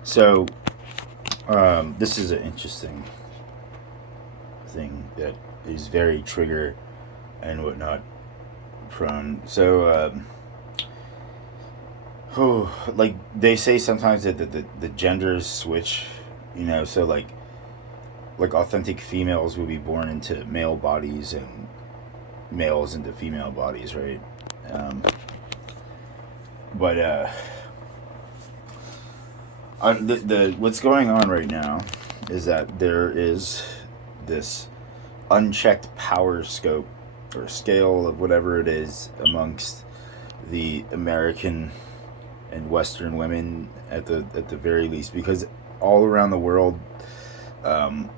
So, this is an interesting thing that is very trigger and whatnot prone. So, like they say sometimes that the genders switch, so like authentic females will be born into male bodies and males into female bodies, right? Um, but the what's going on right now is that there is this unchecked power scope or scale of whatever it is amongst the American and Western women at the very least, because all around the world, um,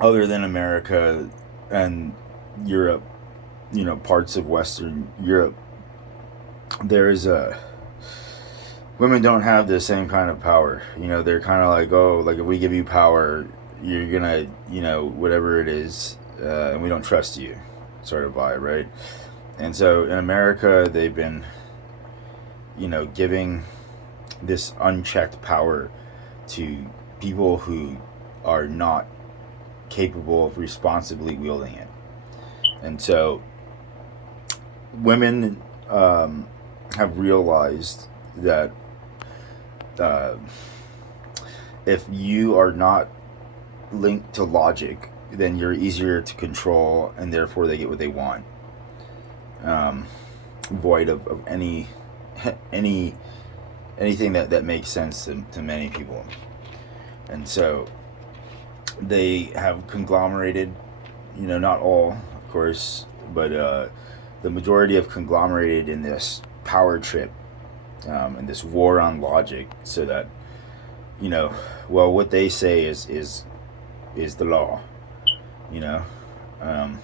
other than America and Europe, parts of Western Europe, there's a women don't have the same kind of power. They're kind of like, oh, like if we give you power, you're gonna, whatever it is, and we don't trust you, sort of vibe, right? And so in America, they've been, giving this unchecked power to people who are not capable of responsibly wielding it. And so women have realized that uh, if you are not linked to logic, then you're easier to control, and therefore they get what they want, um, void of any anything that makes sense to many people. And so they have conglomerated, not all, of course, but the majority have conglomerated in this power trip, and this war on logic, so that well, what they say is the law, you know, um,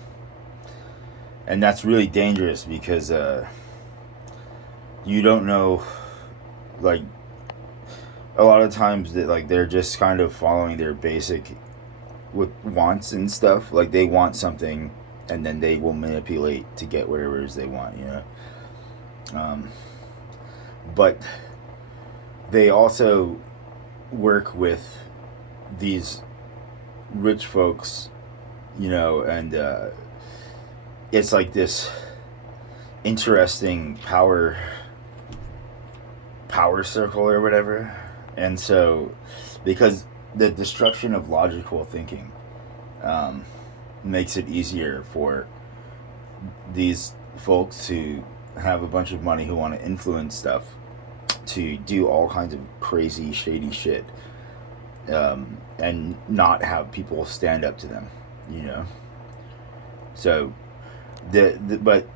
and that's really dangerous because you don't know, like a lot of times that like they're just kind of following their basic with wants and stuff. Like they want something, and then they will manipulate to get whatever it is they want. Um, but they also work with these rich folks, and it's like this interesting power circle or whatever. And so, because the destruction of logical thinking um, makes it easier for these folks who have a bunch of money who want to influence stuff to do all kinds of crazy, shady shit, and not have people stand up to them, you know. So, but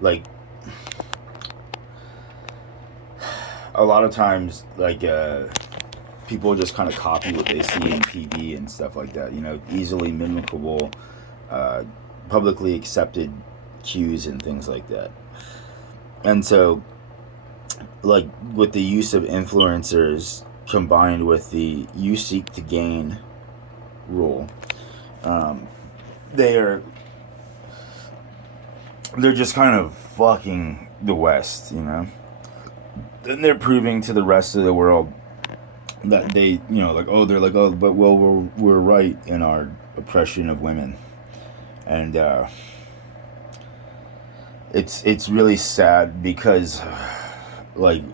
like a lot of times, like people just kind of copy what they see in TV and stuff like that. Easily mimicable, uh, publicly accepted cues and things like that. And so, like with the use of influencers combined with the "you seek to gain" rule, um, they are they're just kind of fucking the West, Then they're proving to the rest of the world that they, they're like, oh, but well, we're right in our oppression of women, and it's really sad because, like,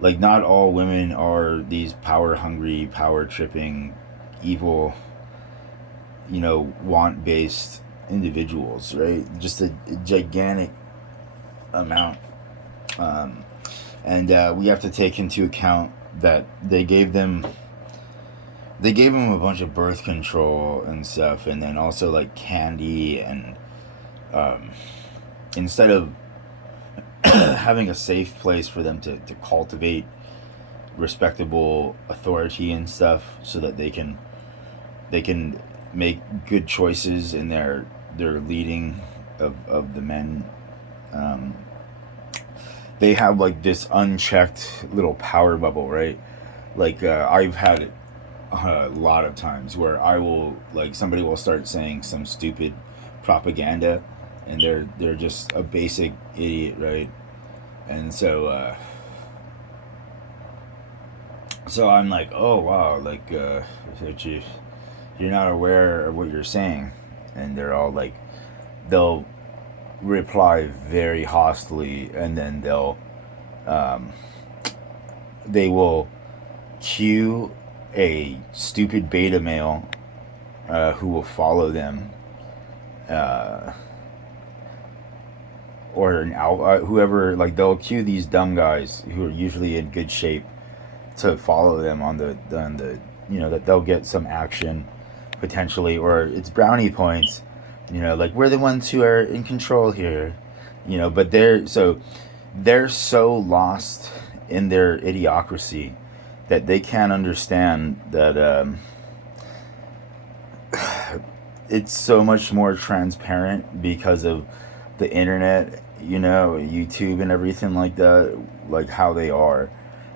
not all women are these power hungry, power tripping, evil, want based individuals, right? Just a gigantic amount. Um, and we have to take into account that they gave them a bunch of birth control and stuff, and then also like candy, and um, instead of having a safe place for them to cultivate respectable authority and stuff, so that they can make good choices in their leading of the men. Um, they have like this unchecked little power bubble, right? Like I've had it a lot of times where I will, like, somebody will start saying some stupid propaganda, and they're just a basic idiot, right? And so So I'm like, oh wow, like that you're not aware of what you're saying, and they're all like, they'll reply very hostily, and then um, they will cue a stupid beta male who will follow them, uh, or an whoever, like they'll cue these dumb guys who are usually in good shape to follow them on the that they'll get some action potentially, or it's brownie points, like we're the ones who are in control here, but they're so lost in their idiocracy that they can't understand that it's so much more transparent because of the internet, YouTube and everything like that, like how they are.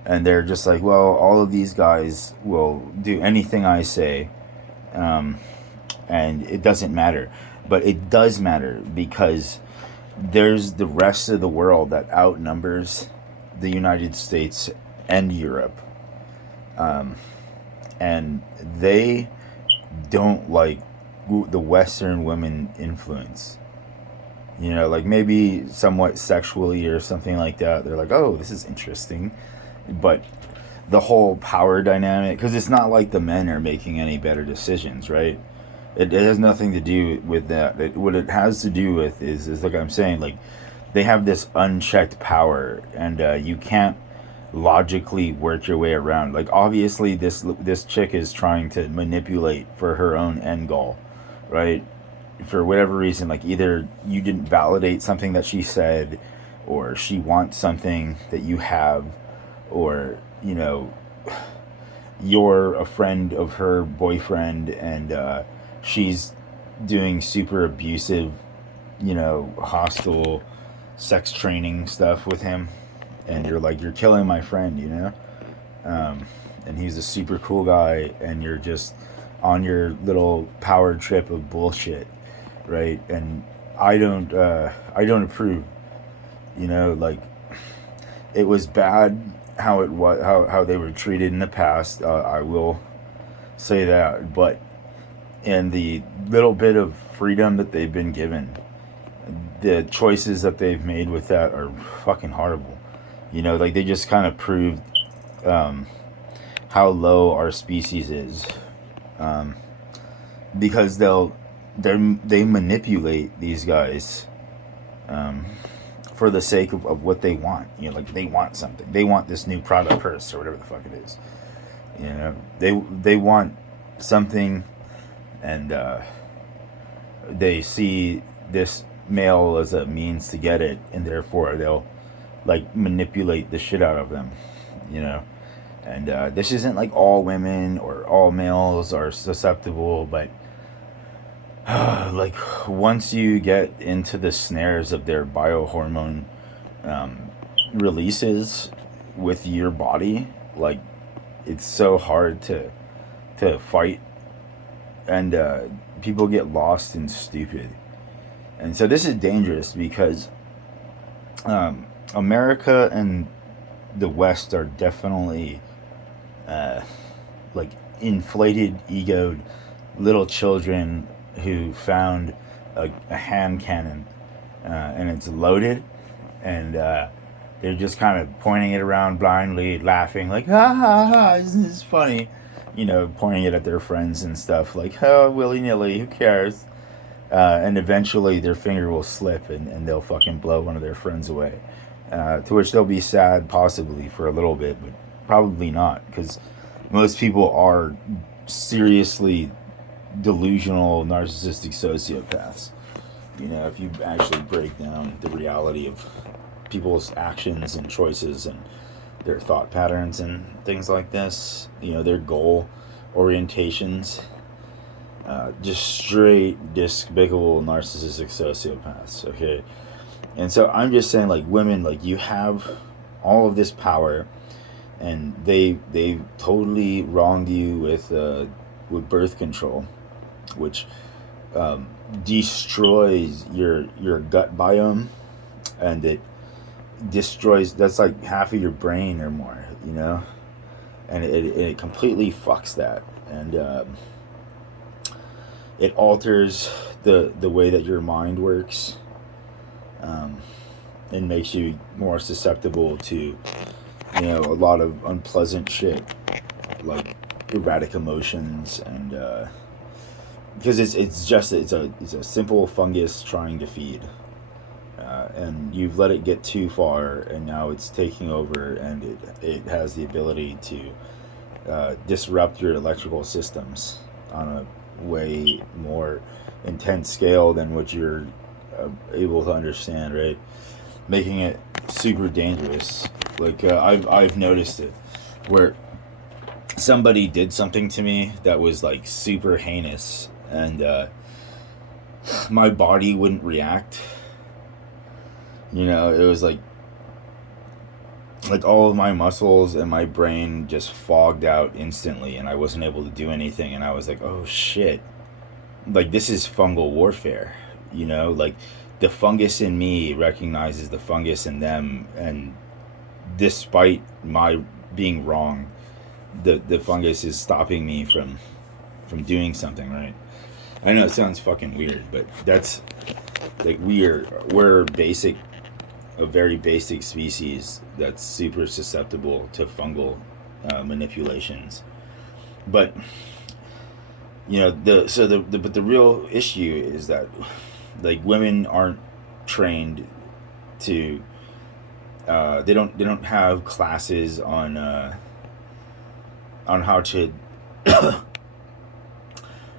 And they're just like, well, all of these guys will do anything I say, um, and it doesn't matter. But it does matter because there's the rest of the world that outnumbers the United States and Europe. Um, and they don't like the Western women influence. Like maybe somewhat sexually or something like that. They're like, oh, this is interesting. But the whole power dynamic, because it's not like the men are making any better decisions, right? It has nothing to do with that. What it has to do with is like I'm saying, like they have this unchecked power, and you can't logically work your way around. Like obviously, this chick is trying to manipulate for her own end goal, right? For whatever reason, like either you didn't validate something that she said, or she wants something that you have, or you're a friend of her boyfriend, and she's doing super abusive, hostile sex training stuff with him, and you're like, you're killing my friend, um, and he's a super cool guy, and you're just on your little power trip of bullshit, right? And I don't approve, like it was bad how it was, how they were treated in the past. I will say that, but in the little bit of freedom that they've been given, the choices that they've made with that are fucking horrible. Like they just kind of proved um, how low our species is, um, because they manipulate these guys, um, for the sake of what they want. Like they want something. They want this new Prada purse or whatever the fuck it is. They want something, and they see this male as a means to get it, and therefore they'll like manipulate the shit out of them. You know, and this isn't like all women or all males are susceptible, but like once you get into the snares of their biohormone um, releases with your body, like it's so hard to fight, and people get lost and stupid. And so this is dangerous because America and the West are definitely uh, like inflated, egoed little children who found a hand cannon, and it's loaded, and they're just kind of pointing it around blindly, laughing like, ha ha ha, isn't this funny? Pointing it at their friends and stuff, like, oh, willy nilly, who cares? And eventually their finger will slip, and they'll fucking blow one of their friends away. To which they'll be sad, possibly, for a little bit, but probably not, because most people are seriously delusional, narcissistic sociopaths. If you actually break down the reality of people's actions and choices and their thought patterns and things like this, their goal orientations, just straight despicable narcissistic sociopaths, okay? And so I'm just saying, like, women, like, you have all of this power, and they totally wronged you with birth control, which destroys your gut biome, and it destroys, that's like half of your brain or more. and it completely fucks that, and it alters the way that your mind works, um, and makes you more susceptible to, a lot of unpleasant shit, like erratic emotions, and because it's a simple fungus trying to feed, and you've let it get too far, and now it's taking over, and it has the ability to disrupt your electrical systems on a way more intense scale than what you're able to understand, right? Making it super dangerous. Like I've noticed it, where somebody did something to me that was like super heinous, and my body wouldn't react. It was like all of my muscles and my brain just fogged out instantly, and I wasn't able to do anything, and I was like, oh shit, like this is fungal warfare. Like the fungus in me recognizes the fungus in them, and despite my being wrong, the fungus is stopping me from doing something, right? I know it sounds fucking weird, but that's like we're a very basic species that's super susceptible to fungal manipulations. But but the real issue is that like women aren't trained to they don't have classes on how to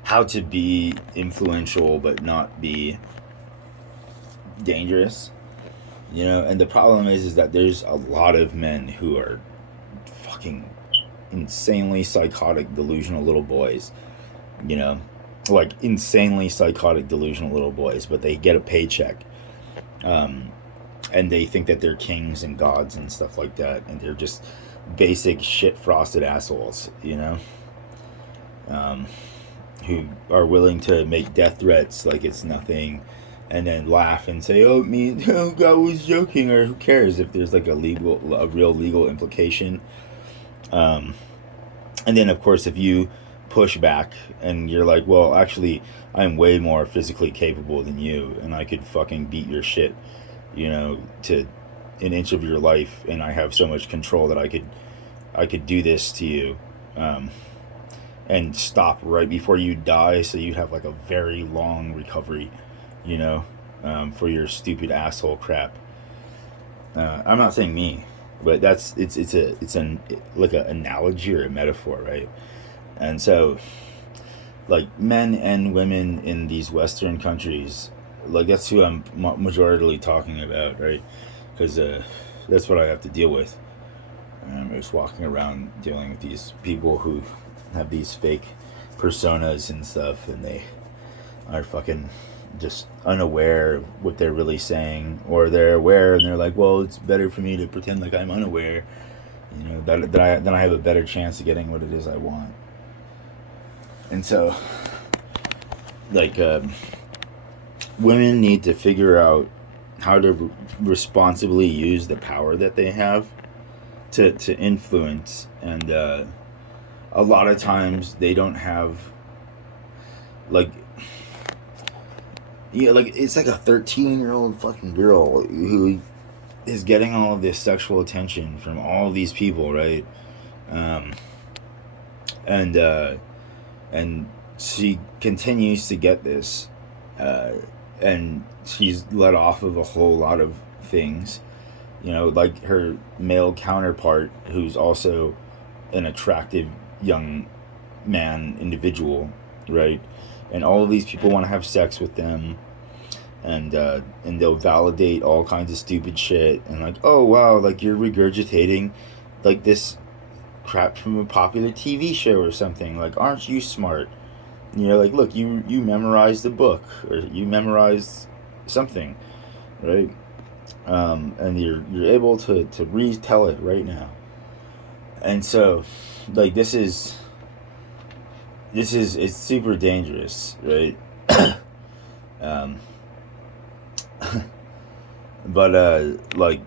how to be influential but not be dangerous. And the problem is that there's a lot of men who are fucking insanely psychotic, delusional little boys, like insanely psychotic, delusional little boys, but they get a paycheck, and they think that they're kings and gods and stuff like that, and they're just basic shit frosted assholes, who are willing to make death threats like it's nothing, and then laugh and say, "Oh, I was joking," or who cares if there's like a real legal implication. And then of course, if you push back and you're like, "Well, actually, I'm way more physically capable than you, and I could fucking beat your shit, to an inch of your life, and I have so much control that I could do this to you." And stop right before you die, so you have like a very long recovery, for your stupid asshole crap. I'm not saying me, but it's an like an analogy or a metaphor, right? And so, like men and women in these Western countries, like that's who I'm majoritarily talking about, right? Because that's what I have to deal with. I'm just walking around dealing with these people who have these fake personas and stuff, and they are fucking just unaware of what they're really saying, or they're aware and they're like, well, it's better for me to pretend like I'm unaware, that I have a better chance of getting what it is I want. And so, like, women need to figure out how to responsibly use the power that they have to influence, and a lot of times they don't have like like it's like a 13-year-old fucking girl who is getting all of this sexual attention from all of these people, right? And she continues to get this, and she's let off of a whole lot of things, like her male counterpart, who's also an attractive young man individual, right? And all of these people want to have sex with them, and they'll validate all kinds of stupid shit, and like, oh wow, like you're regurgitating like this crap from a popular TV show or something, like aren't you smart? Like look, you memorized the book, or you memorized something, right? And you're able to retell it right now. And so, like, it's super dangerous, right? But like,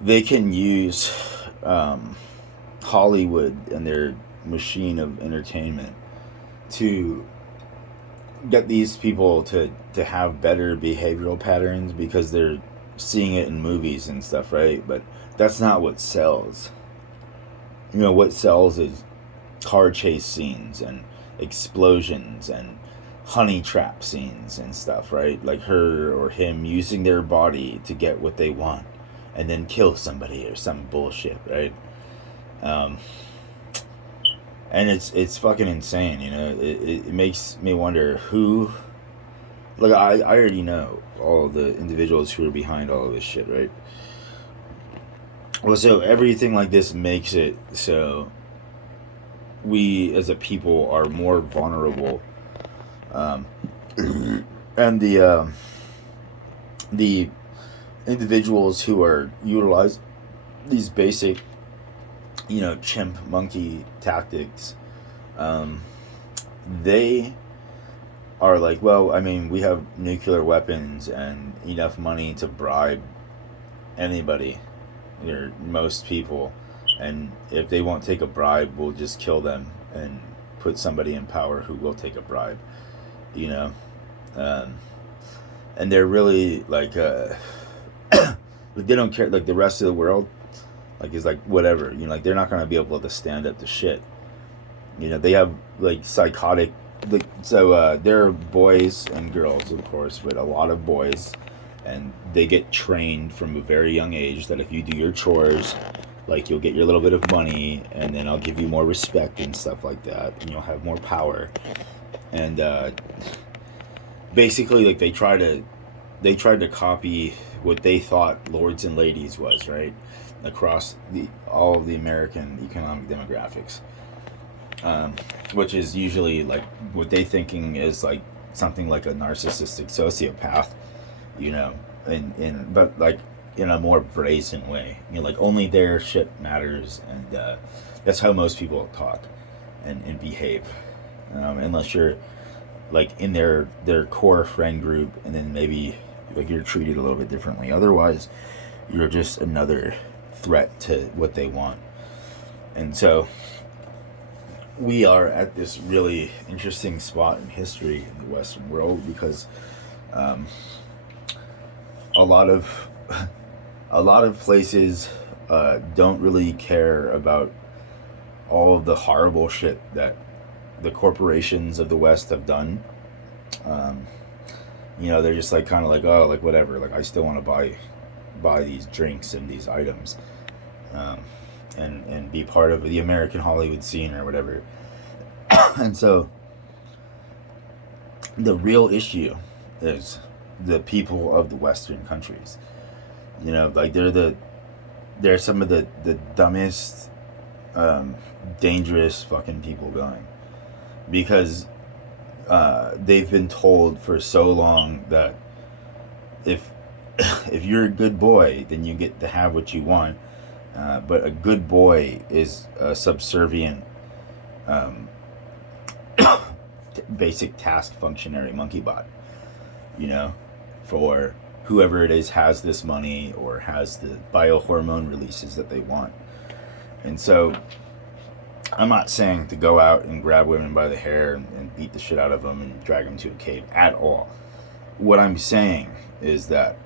they can use Hollywood and their machine of entertainment to get these people to have better behavioral patterns because they're seeing it in movies and stuff, right? But that's not what sells. What sells is car chase scenes and explosions and honey trap scenes and stuff, right? Like her or him using their body to get what they want and then kill somebody or some bullshit, right? Um, and it's fucking insane, it makes me wonder who, like, I already know all the individuals who are behind all of this shit, right? Well, so everything like this makes it so we as a people are more vulnerable, um, and the individuals who are utilize these basic, chimp monkey tactics, they are like, well, I mean, we have nuclear weapons and enough money to bribe anybody or most people, and if they won't take a bribe, we'll just kill them and put somebody in power who will take a bribe, you know and they're really like like they don't care, like the rest of the world, like is like whatever, like they're not gonna be able to stand up to shit. They have like psychotic, like, so there are boys and girls, of course, but a lot of boys, and they get trained from a very young age that if you do your chores, like, you'll get your little bit of money, and then I'll give you more respect and stuff like that, and you'll have more power. And basically, like, they tried to copy what they thought lords and ladies was, right, across all of the American economic demographics, which is usually like what they thinking is like something like a narcissistic sociopath, but like in a more brazen way, like only their shit matters, and that's how most people talk and behave, unless you're like in their core friend group, and then maybe like you're treated a little bit differently. Otherwise, you're just another threat to what they want. And so we are at this really interesting spot in history in the Western world, because a lot of places don't really care about all of the horrible shit that the corporations of the West have done. They're just like kind of like, oh, like whatever, like I still want to buy these drinks and these items, and be part of the American Hollywood scene or whatever. And so the real issue is the people of the Western countries. Like they're some of the dumbest, dangerous fucking people going, because they've been told for so long that if you're a good boy, then you get to have what you want, but a good boy is a subservient, basic task functionary monkey bot, for whoever it is has this money or has the biohormone releases that they want. And so I'm not saying to go out and grab women by the hair and beat the shit out of them and drag them to a cave at all. What I'm saying is that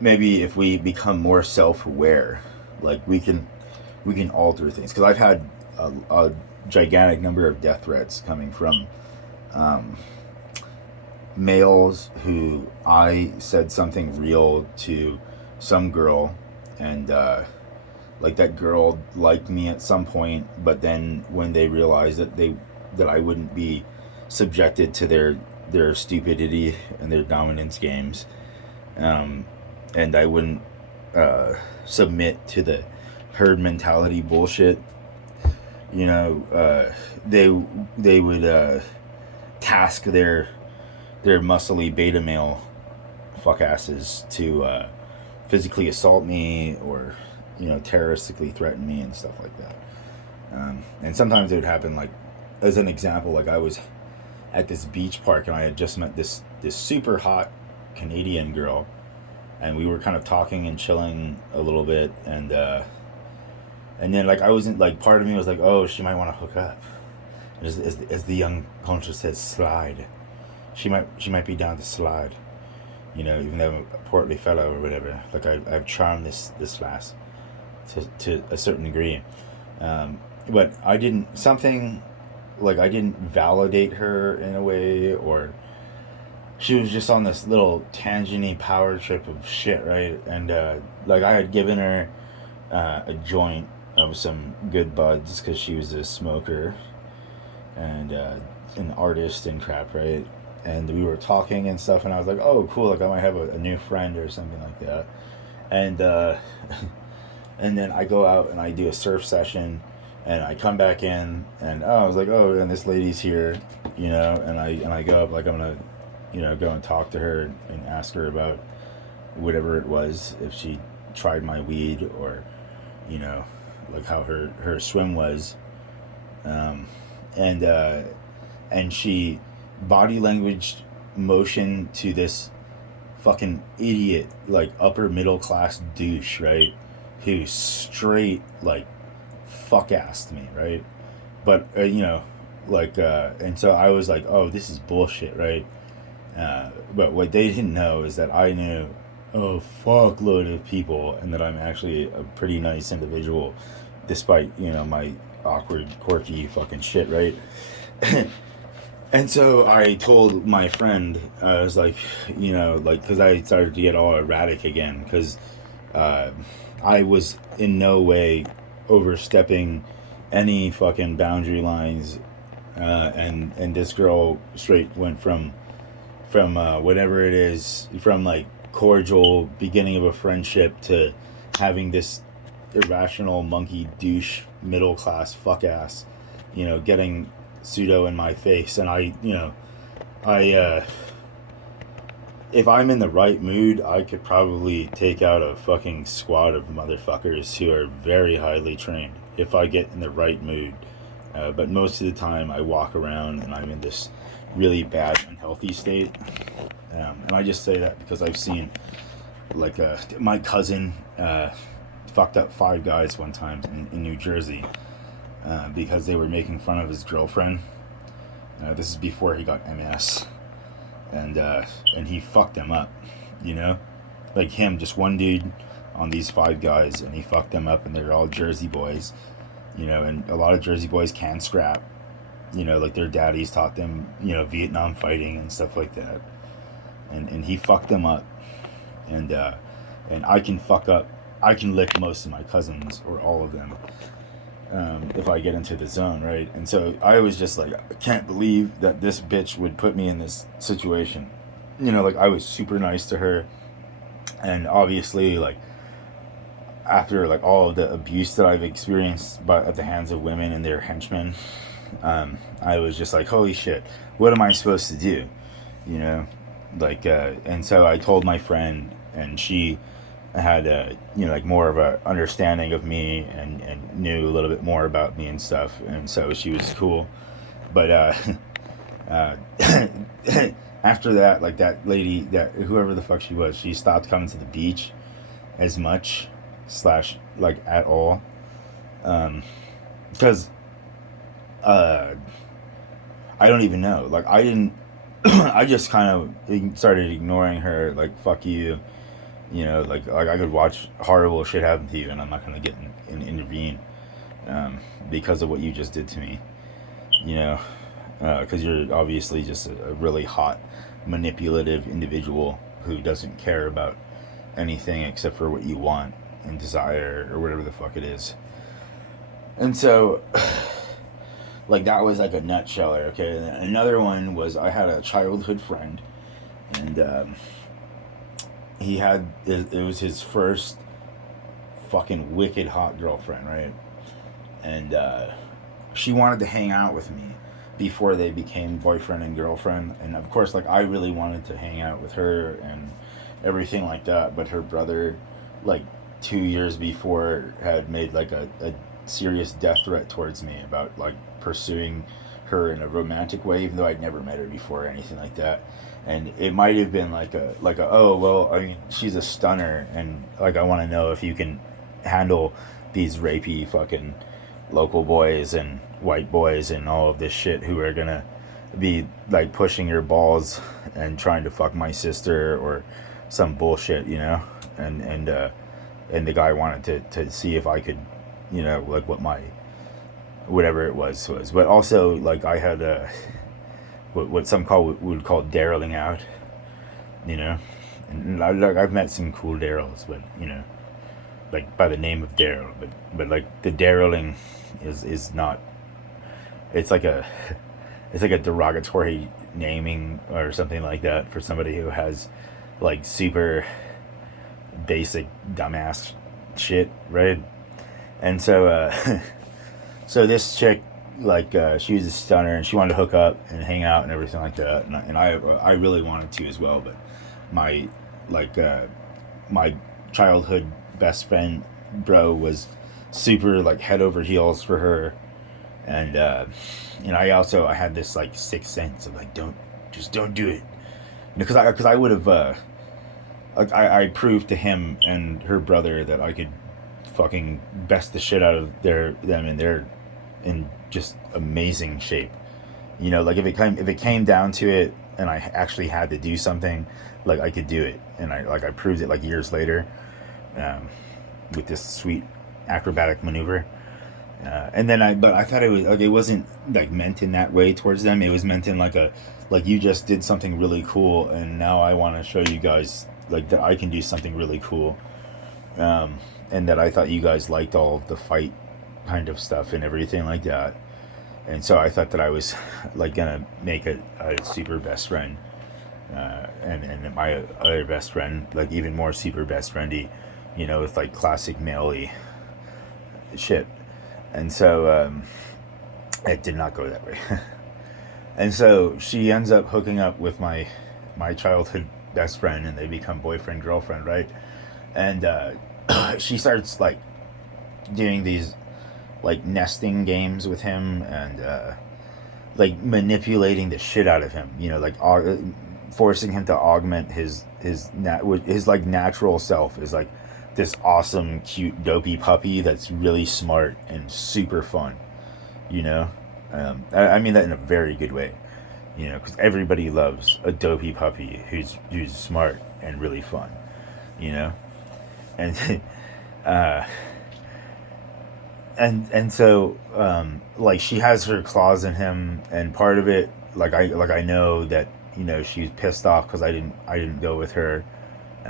maybe if we become more self-aware, like we can alter things. Because I've had a gigantic number of death threats coming from males who I said something real to some girl, and like that girl liked me at some point, but then when they realized that I wouldn't be subjected to their stupidity and their dominance games, and I wouldn't submit to the herd mentality bullshit, they would task their muscly beta male fuck asses to physically assault me, or terroristically threaten me and stuff like that. And sometimes it would happen, like, as an example, like I was at this beach park and I had just met this super hot Canadian girl and we were kind of talking and chilling a little bit, and then like I wasn't like, part of me was like, oh, she might want to hook up, as the young culture says, slide. She might be down to slide, even though I'm a portly fellow or whatever. Like I've charmed this lass to a certain degree, but I didn't validate her in a way, or she was just on this little tangenty power trip of shit, right? And like I had given her a joint of some good buds because she was a smoker and an artist and crap, right? And we were talking and stuff, and I was like, oh, cool, like I might have a new friend or something like that. And and then I go out and I do a surf session, and I come back in, and I was like, oh, and this lady's here, and I go up, like I'm gonna, go and talk to her and ask her about whatever it was, if she tried my weed, or, like how her swim was, and she body language motion to this fucking idiot, like upper middle class douche, right, who straight like fuck assed me, right? But and so I was like, oh, this is bullshit, right? But what they didn't know is that I knew a fuckload of people, and that I'm actually a pretty nice individual, despite my awkward, quirky fucking shit, right? And so I told my friend, I was like, because I started to get all erratic again, because I was in no way overstepping any fucking boundary lines, and this girl straight went from whatever it is, from like cordial beginning of a friendship to having this irrational monkey douche middle class fuck ass, getting pseudo in my face. And I if I'm in the right mood, I could probably take out a fucking squad of motherfuckers who are very highly trained if I get in the right mood. But most of the time I walk around and I'm in this really bad unhealthy state. And I just say that because I've seen, like, my cousin fucked up 5 guys one time in New Jersey because they were making fun of his girlfriend. This is before he got MS. And he fucked them up, like him, just one dude on these 5 guys, and he fucked them up, and they're all Jersey boys, and a lot of Jersey boys can scrap, like their daddies taught them, Vietnam fighting and stuff like that, and he fucked them up, and I can lick most of my cousins, or all of them, if I get into the zone, right? And so I was just like, I can't believe that this bitch would put me in this situation. Like I was super nice to her, and obviously, like, after like all of the abuse that I've experienced at the hands of women and their henchmen, I was just like, holy shit, what am I supposed to do? And so I told my friend, and she had like more of a understanding of me, and knew a little bit more about me and stuff, and so she was cool. But after that, like, that lady, that whoever the fuck she was, she stopped coming to the beach as much / like at all, because I don't even know, like I didn't I just kind of started ignoring her, like, fuck you. Like I could watch horrible shit happen to you, and I'm not gonna get intervene because of what you just did to me. Because you're obviously just a really hot, manipulative individual who doesn't care about anything except for what you want and desire, or whatever the fuck it is. And so, like, that was like a nutshell, okay? And another one was, I had a childhood friend, and it was his first fucking wicked hot girlfriend, right? And she wanted to hang out with me before they became boyfriend and girlfriend, and of course, like, I really wanted to hang out with her and everything like that, but her brother, like, 2 years before, had made like a serious death threat towards me about, like, pursuing her in a romantic way, even though I'd never met her before or anything like that. And it might have been like a oh well, I mean she's a stunner, and like I want to know if you can handle these rapey fucking local boys and white boys and all of this shit who are gonna be like pushing your balls and trying to fuck my sister or some bullshit, you know. And the guy wanted to see if I could, you know, like what my whatever it was. But also like I had what some would call daryling out, you know. And I've met some cool Daryls, but you know, like by the name of Daryl, but like the daryling is not. It's like a derogatory naming or something like that for somebody who has like super basic dumbass shit, right? And so so this chick, like she was a stunner and she wanted to hook up and hang out and everything like that, and I really wanted to as well, but my like my childhood best friend bro was super like head over heels for her, and I had this like sixth sense of like don't do it, because I would have like I proved to him and her brother that I could fucking best the shit out of them, and they're in just amazing shape. You know, like if it came down to it and I actually had to do something, like I could do it, and I proved it like years later, with this sweet acrobatic maneuver. But I thought it was like it wasn't like meant in that way towards them. It was meant in like you just did something really cool, and now I want to show you guys like that I can do something really cool, and that I thought you guys liked all of the fight kind of stuff and everything like that. And so I thought that I was like gonna make a super best friend, and my other best friend like even more super best friendy, you know, with like classic male-y shit. And so it did not go that way. And so she ends up hooking up with my childhood best friend, and they become boyfriend girlfriend, right? And she starts like doing these like nesting games with him, and like manipulating the shit out of him, you know, like forcing him to augment his like natural self is like this awesome cute dopey puppy that's really smart and super fun, you know. I mean that in a very good way, you know, because everybody loves a dopey puppy who's smart and really fun, you know. And and so like she has her claws in him, and part of it like I know that, you know, she's pissed off because I didn't go with her,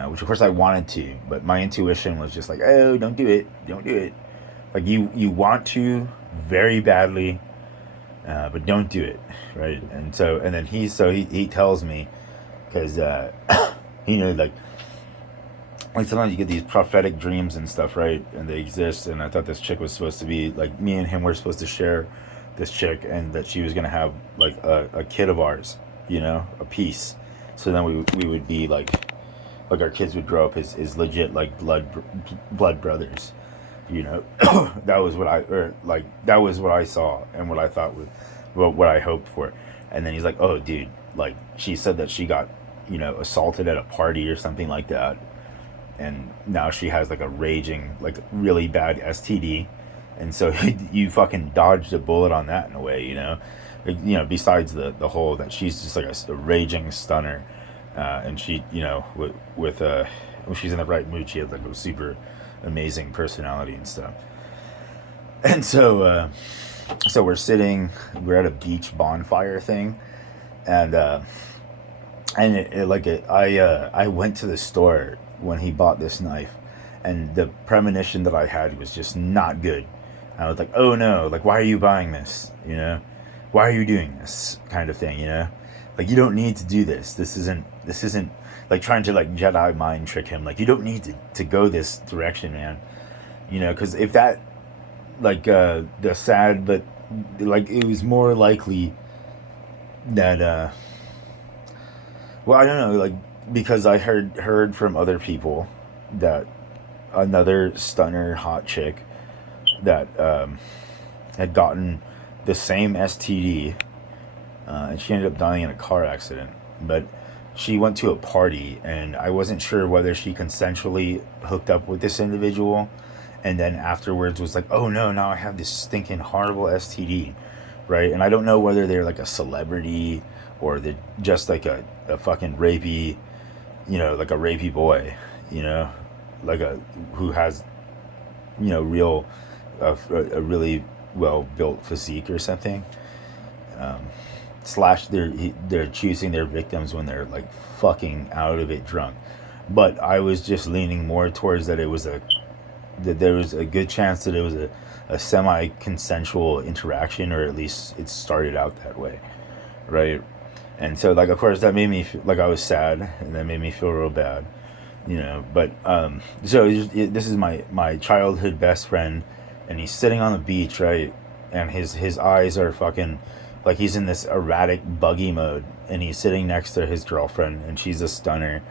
which of course I wanted to, but my intuition was just like, oh, don't do it, like you want to very badly, but don't do it, right? And so and then he tells me, because you know, like sometimes you get these prophetic dreams and stuff, right? And they exist, and I thought this chick was supposed to be like me and him were supposed to share this chick, and that she was gonna have like a kid of ours, you know, a piece. So then we would be like our kids would grow up as legit like blood brothers, you know. That was what I saw and what I thought was what I hoped for. And then he's like, oh dude, like she said that she got, you know, assaulted at a party or something like that, and now she has like a raging like really bad STD, and so you fucking dodged a bullet on that in a way, you know. Like, you know, besides the whole that she's just like a raging stunner, and she, you know, with when she's in the right mood, she has like a super amazing personality and stuff. And so we're at a beach bonfire thing, and I went to the store when he bought this knife, and the premonition that I had was just not good. I was like, oh no, like why are you buying this, you know, why are you doing this kind of thing, you know, like you don't need to do this. This isn't like trying to like Jedi mind trick him, like you don't need to go this direction, man, you know, because if that like the sad, but like it was more likely that well, I don't know, like because I heard from other people that another stunner hot chick that had gotten the same STD and she ended up dying in a car accident. But she went to a party, and I wasn't sure whether she consensually hooked up with this individual, and then afterwards was like, "Oh no, now I have this stinking horrible STD," right? And I don't know whether they're like a celebrity or they're just like a fucking rapey, like a rapey boy, you know, like a who has real a really well built physique or something. Um, Slash they're choosing their victims when they're like fucking out of it drunk. But I was just leaning more towards that there was a good chance that it was a semi consensual interaction, or at least it started out that way, right? And so, like, of course, that made me feel like I was sad, and that made me feel real bad, But so this is my childhood best friend, and he's sitting on the beach, right? And his eyes are fucking like he's in this erratic buggy mode, and he's sitting next to his girlfriend, and she's a stunner.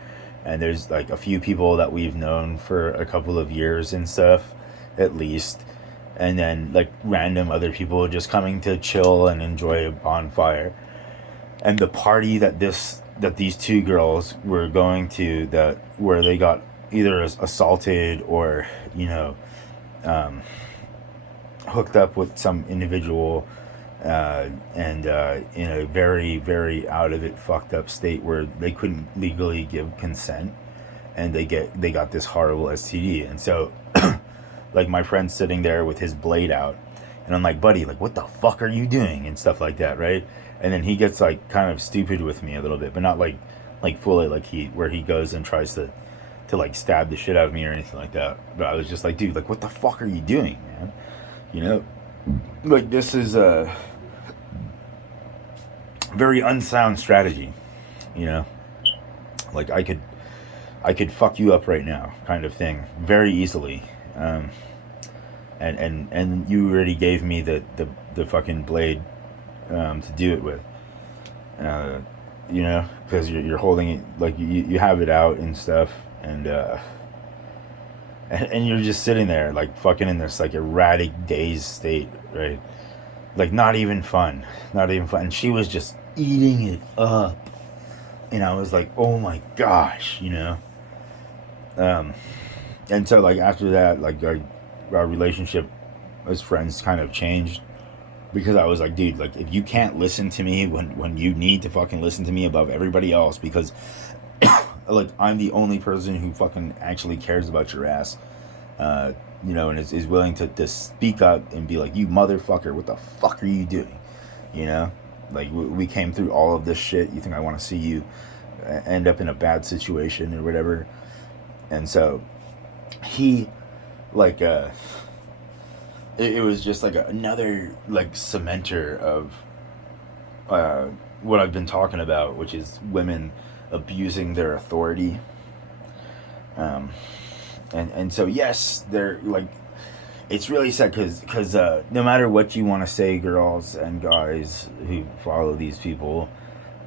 And there's like a few people that we've known for a couple of years and stuff, at least. And then like random other people just coming to chill and enjoy a bonfire. And the party that these two girls were going to, that where they got either assaulted or um, hooked up with some individual, and in a very very out of it fucked up state where they couldn't legally give consent, and they got this horrible STD. And so like my friend's sitting there with his blade out, and I'm like, buddy, like, what the fuck are you doing, and stuff like that, right? And then he gets like kind of stupid with me a little bit, but not like fully, like where he goes and tries to like stab the shit out of me or anything like that. But I was just like, dude, like, what the fuck are you doing, man? Like, this is a very unsound strategy, you know. Like, I could fuck you up right now, kind of thing, very easily. And you already gave me the fucking blade, to do it with, because you're holding it, like, you have it out and stuff, and you're just sitting there like fucking in this like erratic dazed state, right? Like, not even fun. And she was just eating it up, and I was like, oh my gosh, and so, like, after that, like, our relationship as friends kind of changed, because I was like, dude, like, if you can't listen to me when you need to fucking listen to me above everybody else, because like, I'm the only person who fucking actually cares about your ass, and is willing to speak up and be like, you motherfucker, what the fuck are you doing, like, we came through all of this shit. You think I want to see you end up in a bad situation or whatever? And so he, like, it was just like another like cementer of what I've been talking about, which is women abusing their authority. And so, yes, they're like, it's really sad, because no matter what you want to say, girls and guys who follow these people,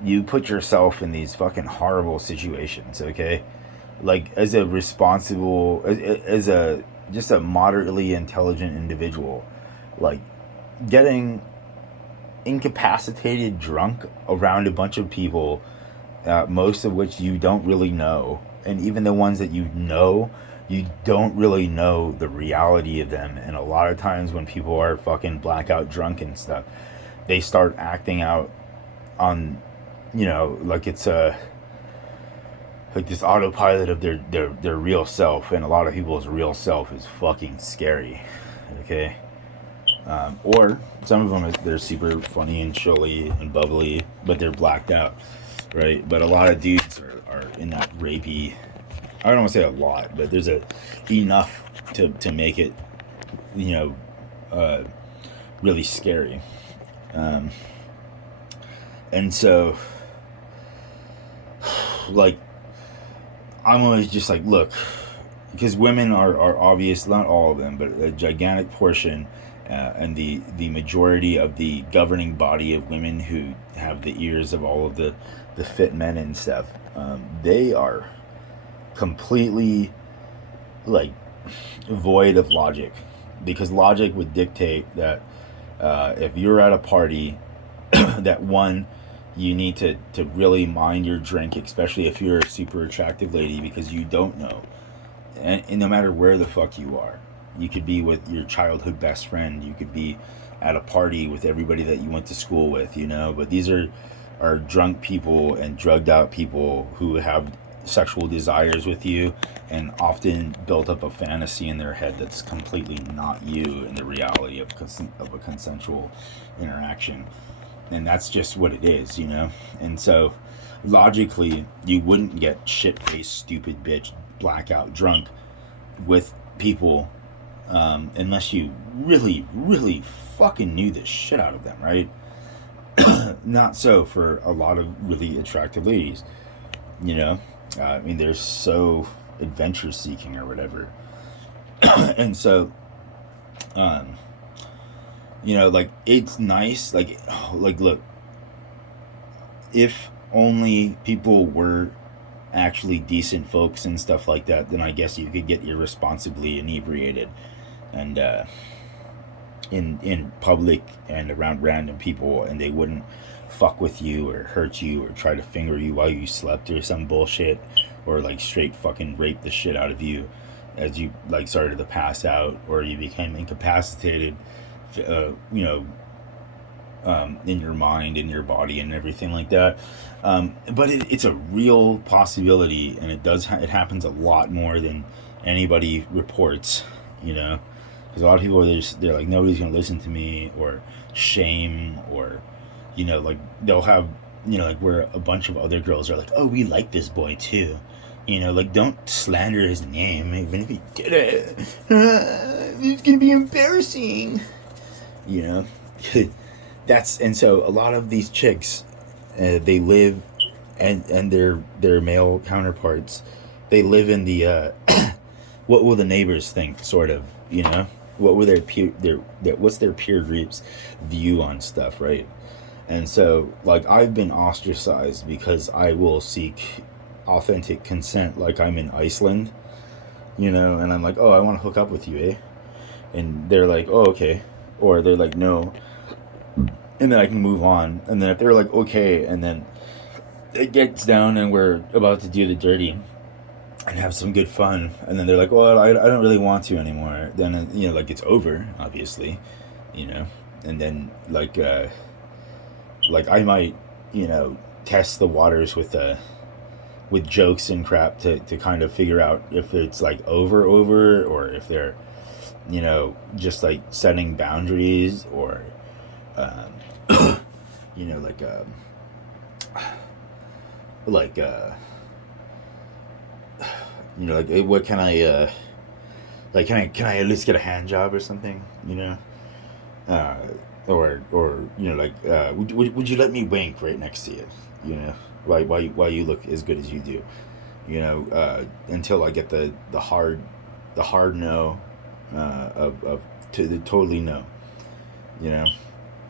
you put yourself in these fucking horrible situations, okay? Like, as a responsible, as a just a moderately intelligent individual, like, getting incapacitated drunk around a bunch of people, most of which you don't really know, and even the ones that you don't really know the reality of them. And a lot of times when people are fucking blackout drunk and stuff, they start acting out on, like, it's like this autopilot of their real self. And a lot of people's real self is fucking scary, okay? Or some of them, they're super funny and chilly and bubbly, but they're blacked out, right? But a lot of dudes are in that rapey, I don't want to say a lot, but there's enough to make it, really scary. And so, like, I'm always just like, look, because women are obvious, not all of them, but a gigantic portion, and the majority of the governing body of women who have the ears of all of the fit men and stuff, they are completely, like, void of logic, because logic would dictate that if you're at a party that one, you need to really mind your drink, especially if you're a super attractive lady, because you don't know. And no matter where the fuck you are, you could be with your childhood best friend, you could be at a party with everybody that you went to school with, you know. But these are drunk people and drugged out people who have sexual desires with you, and often built up a fantasy in their head that's completely not you in the reality of a consensual interaction. And that's just what it is, you know. And so logically, you wouldn't get shit-faced stupid bitch blackout drunk with people, unless you really really fucking knew the shit out of them, right? Not so for a lot of really attractive ladies, you know. I mean, they're so adventure seeking or whatever. And so, um, you know, like, it's nice, like look, if only people were actually decent folks and stuff like that, then I guess you could get irresponsibly inebriated and in public and around random people, and they wouldn't fuck with you or hurt you or try to finger you while you slept or some bullshit, or like straight fucking rape the shit out of you as you like started to pass out or you became incapacitated, you know, in your mind, in your body, and everything like that. But it's a real possibility, and it happens a lot more than anybody reports, you know. Because a lot of people they're like, nobody's gonna listen to me, or shame, or, you know, like they'll have, you know, like where a bunch of other girls are like, oh, we like this boy too, you know, like, don't slander his name even if he did it. It's gonna be embarrassing, you know. And so a lot of these chicks, they live, and their male counterparts, they live in the what will the neighbors think, sort of, you know. What were what's their peer group's view on stuff, right? And so, like, I've been ostracized because I will seek authentic consent, like I'm in Iceland, you know, and I'm like, oh, I want to hook up with you, eh? And they're like, oh, okay. Or they're like, no. And then I can move on. And then if they're like, okay, and then it gets down and we're about to do the dirty and have some good fun, and then they're like, well, I don't really want to anymore, then, you know, like, it's over, obviously, you know. And then like I might, you know, test the waters with jokes and crap to kind of figure out if it's like over, or if they're, you know, just like setting boundaries, or you know, like you know, like, what can I like, can I at least get a hand job or something, you know, uh, or you know, like, would you let me wink right next to you, you know, while you look as good as you do, you know, until I get the hard no, of to the totally no, you know.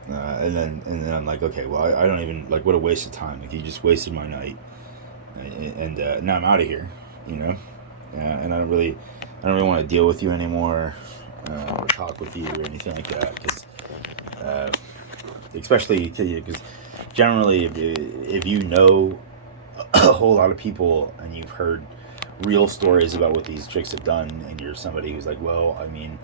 And then I'm like, okay, well, I don't even, like, what a waste of time, like, you just wasted my night, and now I'm out of here, you know. And I don't really want to deal with you anymore, or talk with you or anything like that, because especially because generally, if you know a whole lot of people and you've heard real stories about what these chicks have done, and you're somebody who's like, well, I mean,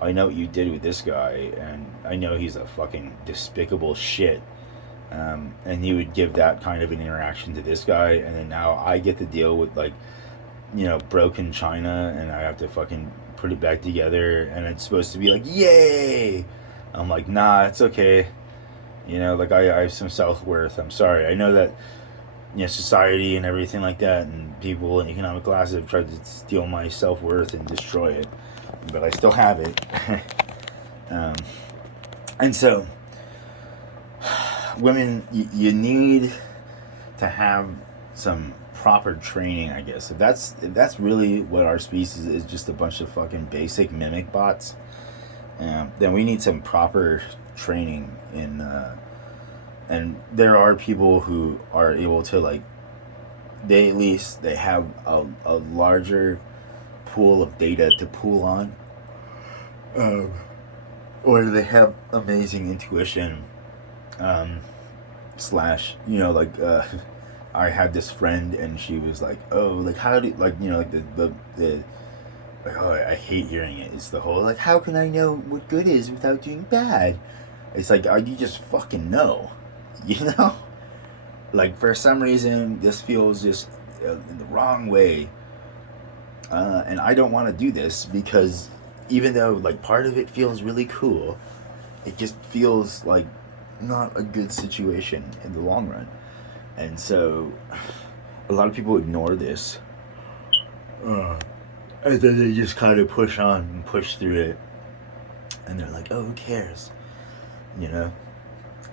I know what you did with this guy, and I know he's a fucking despicable shit, and you would give that kind of an interaction to this guy, and then now I get to deal with, like, you know, broken china, and I have to fucking put it back together, and it's supposed to be like, yay. I'm like, nah, it's okay, you know, like, I have some self-worth. I'm sorry, I know that, you know, society and everything like that, and people in economic classes have tried to steal my self-worth and destroy it, but I still have it. And so, women, you need to have some proper training, I guess. If that's really what our species is, just a bunch of fucking basic mimic bots, then we need some proper training in. And there are people who are able to, like, they have a larger pool of data to pool on, or they have amazing intuition, slash, I had this friend and she was like, oh, like how do, like, like the like, oh, I hate hearing it. It's the whole like, how can I know what good is without doing bad? It's like, you just fucking know, you know. Like for some reason, this feels just in the wrong way, and I don't want to do this because even though like part of it feels really cool, it just feels like not a good situation in the long run. And so a lot of people ignore this, and then they just kind of push on and push through it, and they're like, oh, who cares, you know.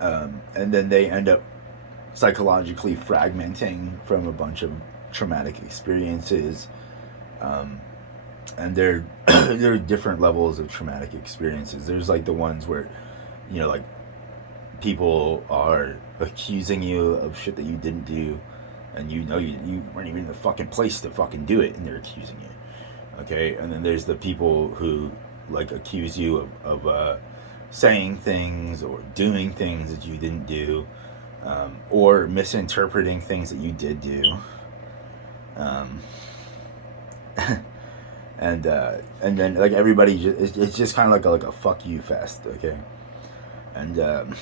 And then they end up psychologically fragmenting from a bunch of traumatic experiences, and there there are different levels of traumatic experiences. There's like the ones where, like people are accusing you of shit that you didn't do, and you weren't even in the fucking place to fucking do it, and they're accusing you. Okay, and then there's the people who like accuse you of saying things or doing things that you didn't do, or misinterpreting things that you did do. Um, and then like everybody it's just kind of like a fuck you fest, okay. And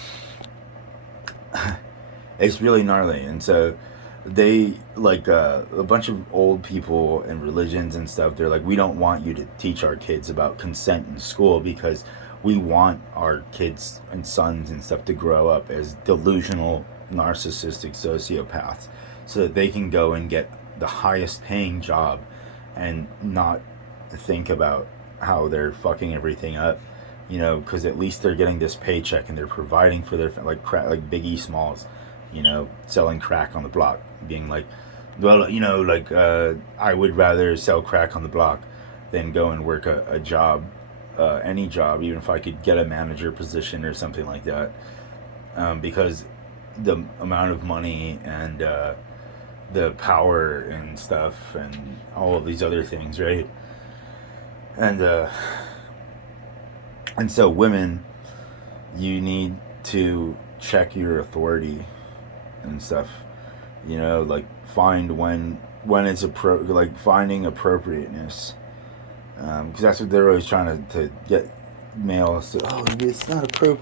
it's really gnarly. And so they like a bunch of old people and religions and stuff, they're like, we don't want you to teach our kids about consent in school because we want our kids and sons and stuff to grow up as delusional narcissistic sociopaths so that they can go and get the highest paying job and not think about how they're fucking everything up, because at least they're getting this paycheck and they're providing for their like crack, like Biggie Smalls, selling crack on the block, being like, well, I would rather sell crack on the block than go and work a job, any job, even if I could get a manager position or something like that, because the amount of money and the power and stuff and all of these other things, right? And so women, you need to check your authority and stuff, like find when it's like finding appropriateness, because that's what they're always trying to get males to, oh, it's not appropriate.